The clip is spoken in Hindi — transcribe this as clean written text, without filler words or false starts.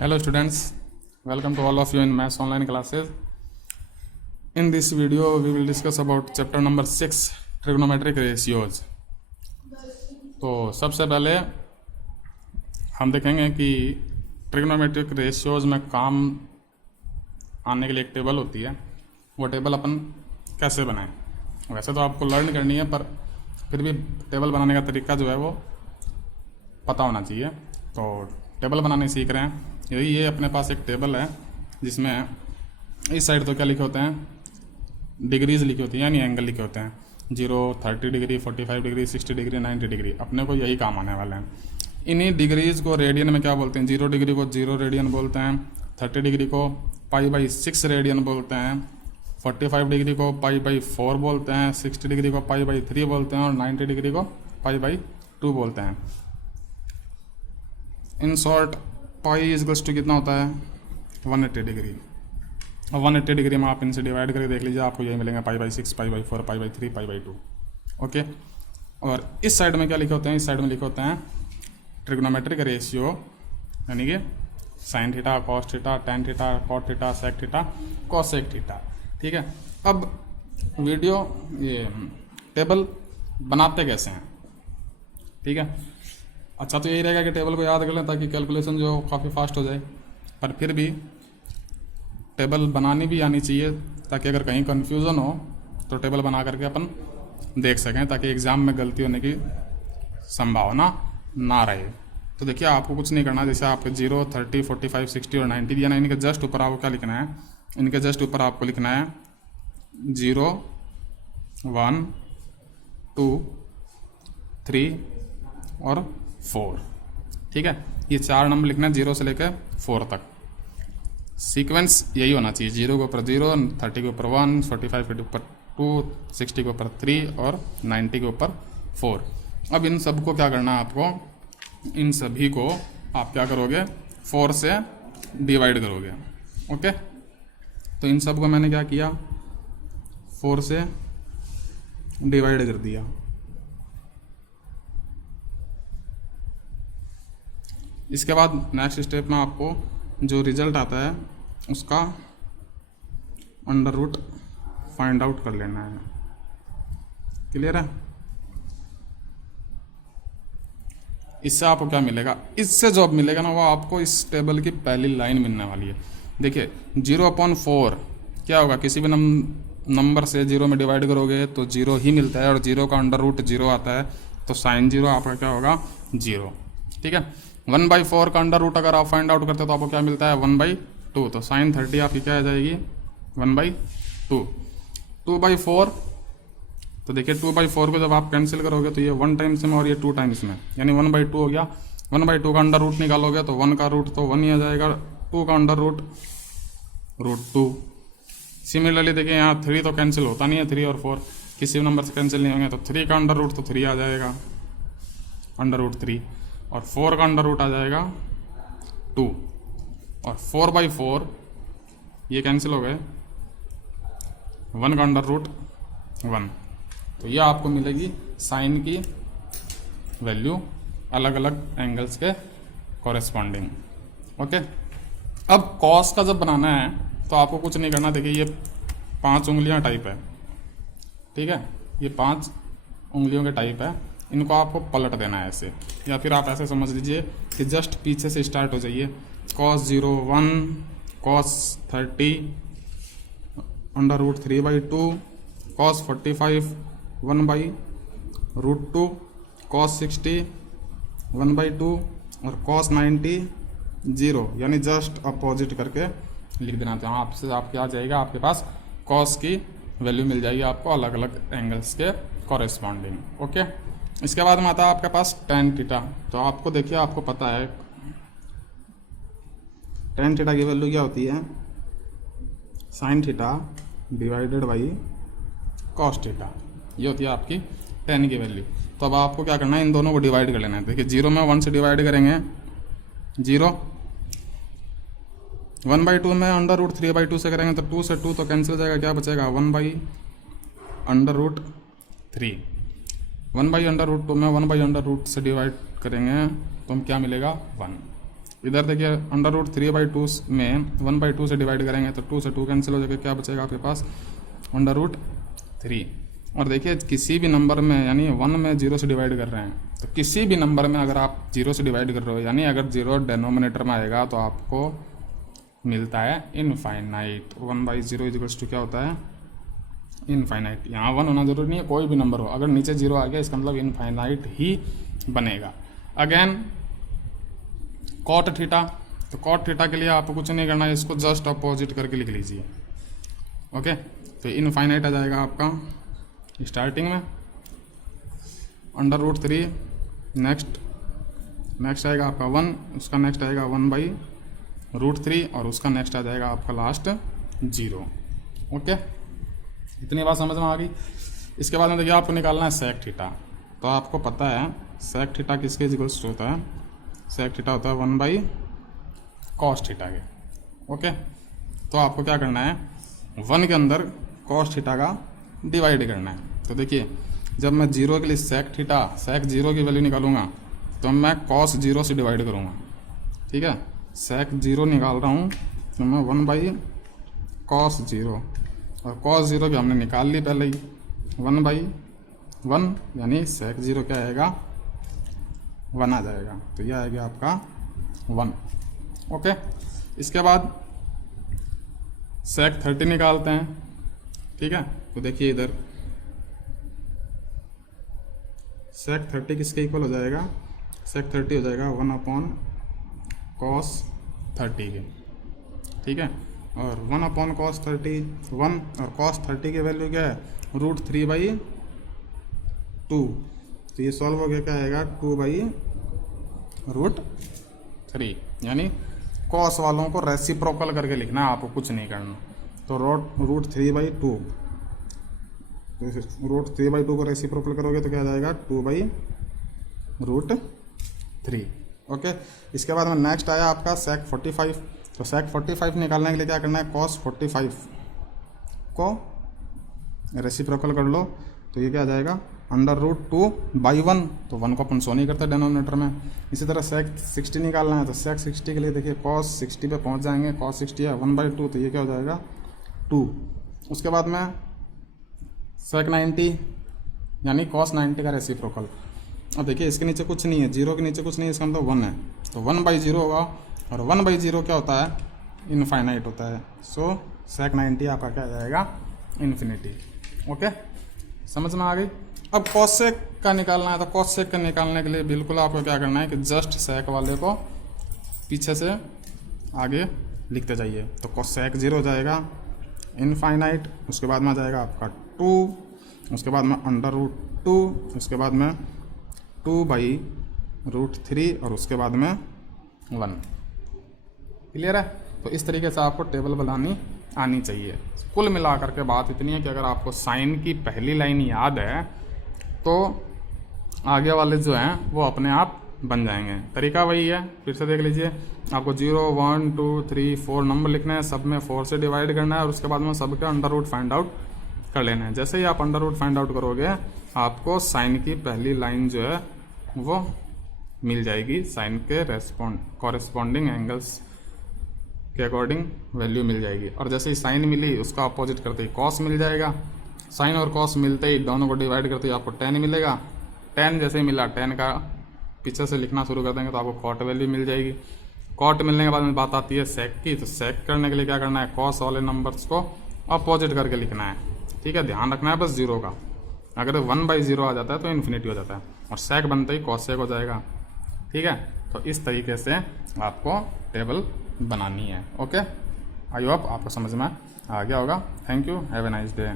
Hello students, welcome to all of you in Maths online classes. In this video we will discuss about chapter number 6 trigonometric ratios. तो सबसे पहले हम देखेंगे कि ट्रिग्नोमेट्रिक रेशियोज में काम आने के लिए एक टेबल होती है, वो टेबल अपन कैसे बनाएं। वैसे तो आपको लर्न करनी है, पर फिर भी टेबल बनाने का तरीका जो है वो पता होना चाहिए। तो टेबल बनाने सीख रहे हैं। ये अपने पास एक टेबल है जिसमें इस साइड तो क्या लिखे होते हैं, डिग्रीज लिखी होती हैं, यानी एंगल लिखे होते हैं। 0, 30 डिग्री, 45 डिग्री, 60 डिग्री, 90 डिग्री। अपने को यही काम आने वाले हैं। इन्हीं डिग्रीज को रेडियन में क्या बोलते हैं? 0 डिग्री को 0 रेडियन बोलते हैं, 30 डिग्री को π/6 रेडियन बोलते हैं, 45 डिग्री को π/4 बोलते हैं, 60 डिग्री को π/3 बोलते हैं और 90 डिग्री को π/2 बोलते हैं। इन शॉर्ट पाई इजगल्स टू कितना होता है? 180 डिग्री। और 180 डिग्री में आप इनसे डिवाइड करके देख लीजिए, आपको यही मिलेंगे π/6, π/4, π/3, π/2। ओके। और इस साइड में क्या लिखे होते हैं? इस साइड में लिखे होते हैं ट्रिग्नोमेट्रिक रेशियो, यानी कि sine theta, cos theta, tan theta, cot theta, sec theta, cosec theta. ठीक है। अब वीडियो ये टेबल बनाते कैसे हैं? ठीक है। अच्छा, तो यही रहेगा कि टेबल को याद कर लें ताकि कैलकुलेशन जो काफ़ी फास्ट हो जाए, पर फिर भी टेबल बनानी भी आनी चाहिए ताकि अगर कहीं कन्फ्यूज़न हो तो टेबल बना करके अपन देख सकें, ताकि एग्ज़ाम में गलती होने की संभावना ना रहे। तो देखिए, आपको कुछ नहीं करना। जैसे आपके 0, 30, 45, 60 और 90 दिया ना, इनके जस्ट ऊपर आपको क्या लिखना है? इनके जस्ट ऊपर आपको लिखना है 0, 1, 2, 3 और 4। ठीक है। ये 4 नंबर लिखना है 0 से लेकर 4 तक। सीक्वेंस यही होना चाहिए, 0 के ऊपर 0, 30 के ऊपर 1, 45 के ऊपर 2, 60 के ऊपर 3 और 90 के ऊपर 4। अब इन सब को क्या करना है आपको? इन सभी को आप क्या करोगे? 4 से डिवाइड करोगे। ओके। तो इन सब को मैंने क्या किया? 4 से डिवाइड कर दिया। इसके बाद नेक्स्ट स्टेप में आपको जो रिजल्ट आता है उसका अंडर रूट फाइंड आउट कर लेना है। क्लियर है? इससे आपको क्या मिलेगा? इससे जो अब मिलेगा ना, वो आपको इस टेबल की पहली लाइन मिलने वाली है। देखिए, 0/4 क्या होगा? किसी भी नंबर से 0 में डिवाइड करोगे तो 0 ही मिलता है, और 0 का अंडर रूट 0 आता है, तो साइन 0 आपका क्या होगा? 0। ठीक है। 1/4 का अंडर रूट अगर आप फाइंड आउट करते हो तो आपको क्या मिलता है? 1/2। तो साइन 30 आपकी क्या आ जाएगी? 1/2। 2/4, तो देखिए 2/4 को जब आप कैंसिल करोगे तो ये 1 टाइम्स में और ये 2 टाइम्स में, यानी 1/2 हो गया। 1/2 का अंडर रूट निकालोगे तो 1 का रूट तो 1 ही आ जाएगा, 2 का अंडर रूट √2। सिमिलरली देखिए, यहाँ 3 तो कैंसिल होता नहीं है, 3 और 4 किसी भी नंबर से कैंसिल नहीं होंगे, तो 3 का अंडर रूट तो 3 आ जाएगा, √3। और 4 का अंडर रूट आ जाएगा 2। और 4/4 ये कैंसिल हो गए, 1 का अंडर रूट 1। तो ये आपको मिलेगी साइन की वैल्यू अलग अलग एंगल्स के कॉरेस्पॉन्डिंग। ओके। अब कॉस का जब बनाना है तो आपको कुछ नहीं करना। देखिए, ये 5 उंगलियां टाइप है। ठीक है। ये 5 उंगलियों के टाइप है। इनको आपको पलट देना है ऐसे, या फिर आप ऐसे समझ लीजिए कि जस्ट पीछे से स्टार्ट हो जाइए। cos 0 1, cos 30 under root 3/2, cos 45 1/√2, cos 60 1/2 और cos 90 0, यानी जस्ट अपोजिट करके लिख देना। तो आपसे आपके आ जाएगा, आपके पास cos की वैल्यू मिल जाएगी आपको अलग अलग एंगल्स के कॉरेस्पॉन्डिंग। ओके। इसके बाद में आता है आपके पास टेन थीटा। तो आपको देखिए, आपको पता है टेन थीटा की वैल्यू क्या होती है? Sine theta divided by cos theta. ये होती है आपकी टेन की वैल्यू। तो अब आपको क्या करना है? इन दोनों को डिवाइड कर लेना है। देखिए, 0 में 1 से डिवाइड करेंगे 0, 1/2 में अंडर रूट 3/2 से करेंगे तो 2 से 2 तो कैंसिल हो जाएगा, क्या बचेगा? 1/√3। 1/√2 में 1/√2 से डिवाइड करेंगे तो हम क्या मिलेगा? 1। इधर देखिए √3/2 में 1/2 से डिवाइड करेंगे तो 2 से 2 कैंसिल हो जाएगा, क्या बचेगा आपके पास √3। और देखिए किसी भी नंबर में यानी 1 में 0 से डिवाइड कर रहे हैं तो किसी भी नंबर में अगर आप 0 से डिवाइड कर रहे हो यानी अगर 0 डिनोमिनेटर में आएगा तो आपको मिलता है इनफाइनाइट। 1/0 इक्वल्स टू क्या होता है इनफाइनाइट। यहाँ 1 होना जरूरी नहीं है, कोई भी नंबर हो, अगर नीचे 0 आ गया इसका मतलब इनफाइनाइट ही बनेगा। अगेन कॉट थीटा, तो कॉट थीटा के लिए आपको कुछ नहीं करना है, इसको जस्ट अपोजिट करके लिख लीजिए। ओके, तो इनफाइनाइट आ जाएगा आपका स्टार्टिंग में √3, नेक्स्ट आएगा आपका 1, उसका नेक्स्ट आएगा 1/√3 और उसका नेक्स्ट आ जाएगा आपका लास्ट 0। ओके, इतनी बात समझ में आ गई। इसके बाद में देखिए आपको निकालना है सेक थीटा। तो आपको पता है सेक थीटा किसके इक्वल्स होता है, सेक थीटा होता है 1/cos थीटा के। ओके, तो आपको क्या करना है 1 के अंदर cos थीटा का डिवाइड करना है। तो देखिए जब मैं 0 के लिए सेक 0 की वैल्यू निकालूंगा तो मैं cos 0 से डिवाइड करूंगा। ठीक है, सेक 0 निकाल रहा हूँ तो मैं 1/cos 0 और cos 0 की हमने निकाल ली पहले ही 1/1 यानी सेक 0 क्या आएगा 1 आ जाएगा। तो यह आएगा आपका 1। ओके, इसके बाद सेक 30 निकालते हैं। ठीक है, तो देखिए इधर सेक 30 किसके इक्वल हो जाएगा, सेक 30 हो जाएगा 1/cos 30 के। ठीक है, और 1/cos 30 1 और cos 30 की वैल्यू क्या है √3/2। तो ये सॉल्व हो गया, क्या आएगा 2/√3 यानी cos वालों को रेसिप्रोकल करके लिखना है, आपको कुछ नहीं करना। तो √3/2 √3/2 को रेसिप्रोकल करोगे तो क्या आ जाएगा 2/√3। ओके, इसके बाद में नेक्स्ट आया आपका सेक 45। तो सेक 45 निकालने के लिए क्या करना है cos 45 को रेसिप्रोकल कर लो तो ये क्या आ जाएगा √2/1। तो 1 को अपन शो नहीं करते डिनोमिनेटर में। इसी तरह सेक 60 निकालना है तो सेक 60 के लिए देखिए cos 60 पे पहुंच जाएंगे, cos 60 है 1/2 तो ये क्या हो जाएगा 2। उसके बाद में सेक 90 यानी cos 90 का रेसिप्रोकल। अब देखिए इसके नीचे कुछ नहीं है, 0 के नीचे कुछ नहीं है, इसका मतलब 1 है तो 1/0 होगा और 1/0 क्या होता है इनफाइनाइट होता है। सो सेक 90 आपका क्या आ जाएगा इन्फिनिटी। ओके, समझ में आ गई। अब कॉसेक का निकालना है तो कॉसेक का निकालने के लिए बिल्कुल आपको क्या करना है कि जस्ट सेक वाले को पीछे से आगे लिखते जाइए। तो कॉसेक 0 हो जाएगा इनफाइनाइट, उसके बाद में आ जाएगा आपका 2, उसके बाद में √2, उसके बाद में 2/√3 और उसके बाद में 1। क्लियर है। तो इस तरीके से आपको टेबल बनानी आनी चाहिए। कुल मिलाकर के बात इतनी है कि अगर आपको साइन की पहली लाइन याद है तो आगे वाले जो हैं वो अपने आप बन जाएंगे। तरीका वही है, फिर से देख लीजिए। आपको 0 1 2 3 4 नंबर लिखने हैं, सब में 4 से डिवाइड करना है और उसके बाद में सबके अंडर रूट फाइंड आउट कर लेना है। जैसे ही आप अंडर रूट फाइंड आउट करोगे आपको साइन की पहली लाइन जो है वो मिल जाएगी, साइन के कॉरेस्पॉन्डिंग एंगल्स के अकॉर्डिंग वैल्यू मिल जाएगी। और जैसे ही साइन मिली उसका अपोजिट करते ही कॉस मिल जाएगा। साइन और कॉस मिलते ही दोनों को डिवाइड करते ही आपको tan मिलेगा। tan जैसे ही मिला tan का पीछे से लिखना शुरू कर देंगे तो आपको कॉट वैल्यू मिल जाएगी। कॉट मिलने के बाद में बात आती है सेक की। तो सेक करने के लिए क्या करना है, कॉस वाले नंबर्स को अपोजिट करके लिखना है। ठीक है, ध्यान रखना है बस 0 का। अगर 1/0 आ जाता है तो इन्फिनिटी हो जाता है और सेक बनते ही कॉस सेक हो जाएगा। ठीक है, तो इस तरीके से आपको टेबल बनानी है। ओके, आई होप आपको समझ में आ गया होगा। Thank you, have a nice day.